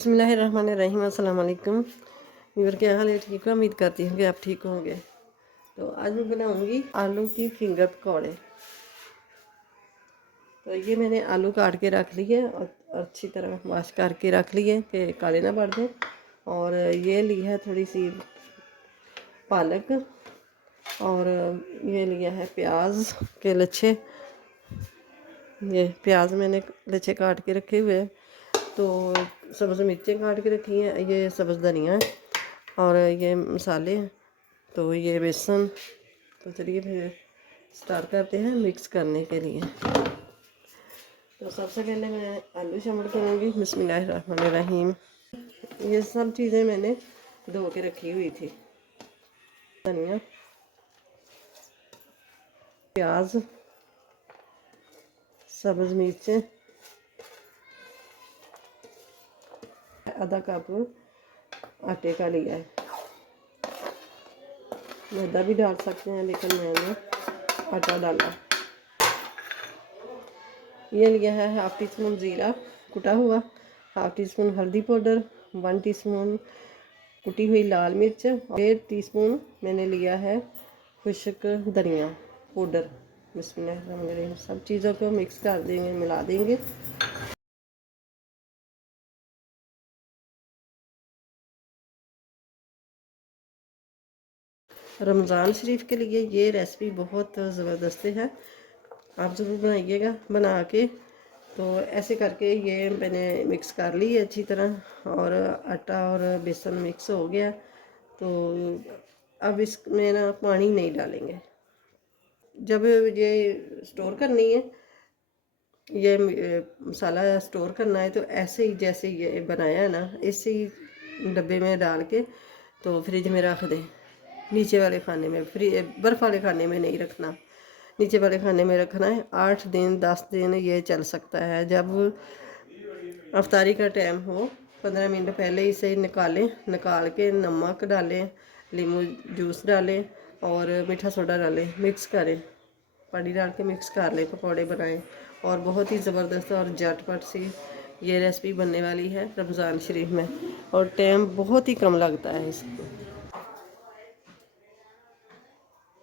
बसमीम अल्लाम व्यूवर क्या हाल है? ठीक है? उम्मीद करती हूँ कि आप ठीक होंगे। तो आज मैं बनाऊँगी आलू की फिंगर पकौड़े। तो ये मैंने आलू काट के रख लिए और अच्छी तरह वाश करके रख लिए कि काले ना पड़ दें और ये ली है थोड़ी सी पालक और ये लिया है प्याज के लच्छे। ये प्याज मैंने लच्छे काट के रखे हुए हैं। तो सब्ज़ मिर्चें काट के रखी हैं, ये सब्ज़ धनिया है और ये मसाले हैं। तो ये बेसन। तो चलिए फिर स्टार्ट करते हैं मिक्स करने के लिए। तो सबसे पहले मैं आलू शामिल करूँगी बिस्मिल्लाहिर्रहमानिर्रहीम। ये सब चीज़ें मैंने धो के रखी हुई थी। धनिया। प्याज। सब्ज़ मिर्चें। आधा कप आटे का लिया है। मैदा भी डाल सकते हैं, लेकिन मैंने आटा डाला। ये लिया है हाफ़ टी स्पून ज़ीरा कुटा हुआ हाफ़ टी स्पून हल्दी पाउडर वन टी स्पून कुटी हुई लाल मिर्च, डेढ़ टी स्पून मैंने लिया है खुश्क धनिया पाउडर। इसमें सब चीज़ों को मिक्स कर देंगे, मिला देंगे। रमज़ान शरीफ के लिए ये रेसिपी बहुत ज़बरदस्त है। आप ज़रूर बनाइएगा, बना के। तो ऐसे करके ये मैंने मिक्स कर ली है अच्छी तरह, और आटा और बेसन मिक्स हो गया। तो अब इसमें ना पानी नहीं डालेंगे। जब ये स्टोर करनी है, ये मसाला स्टोर करना है तो ऐसे ही जैसे ये बनाया है ना, इसी डब्बे में डाल के तो फ्रिज में रख दें। नीचे वाले खाने में, फ्री, बर्फ़ वाले खाने में नहीं रखना। नीचे वाले खाने में रखना है, आठ दिन, दस दिन ये चल सकता है। जब अफ्तारी का टाइम हो, पंद्रह मिनट पहले इसे निकालें, निकाल के नमक डालें, लीमू जूस डालें और मीठा सोडा डालें मिक्स करें। पानी डाल के मिक्स कर लें, पकौड़े बनाएँ और बहुत ही ज़बरदस्त और झटपट सी ये रेसिपी बनने वाली है रमज़ान शरीफ में और टाइम बहुत ही कम लगता है इसको।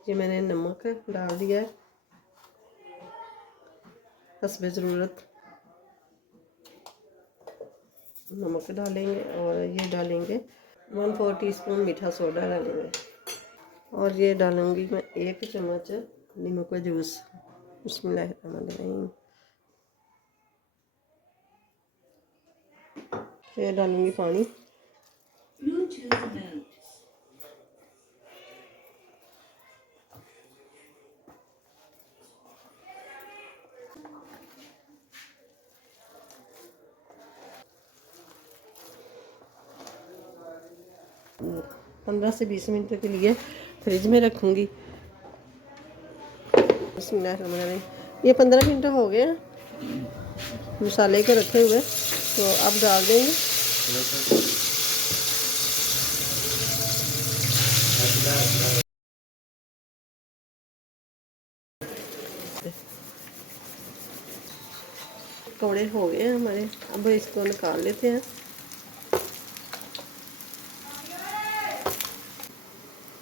ये मैंने नमक डाल दिया है। हसब ज़रूरत। नमक डालेंगे और ये डालेंगे वन फोर टी स्पून मीठा सोडा डालेंगे और ये डालूँगी मैं एक चम्मच नींबू का जूस। उसमें ये डालूँगी पानी। पंद्रह से बीस मिनट के लिए फ्रिज में रखूँगी। ये पंद्रह मिनट हो गए मसाले के रखे हुए तो अब डाल देंगे। कौड़े हो गए हमारे। अब इसको निकाल लेते हैं।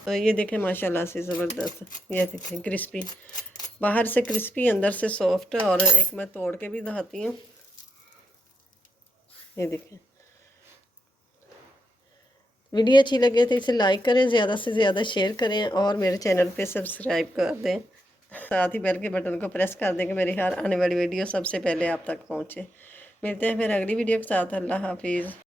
तो ये देखें, माशाल्लाह से ज़बरदस्त। ये देखें क्रिस्पी बाहर से क्रिस्पी अंदर से सॉफ्ट और एक मैं तोड़ के भी दिखाती हूँ। ये देखें। वीडियो अच्छी लगे तो इसे लाइक करें, ज़्यादा से ज़्यादा शेयर करें और मेरे चैनल पे सब्सक्राइब कर दें। साथ ही बेल के बटन को प्रेस कर दें कि मेरी हर आने वाली वीडियो सबसे पहले आप तक पहुँचे। मिलते हैं फिर अगली वीडियो के साथ। अल्लाह हाफिज़।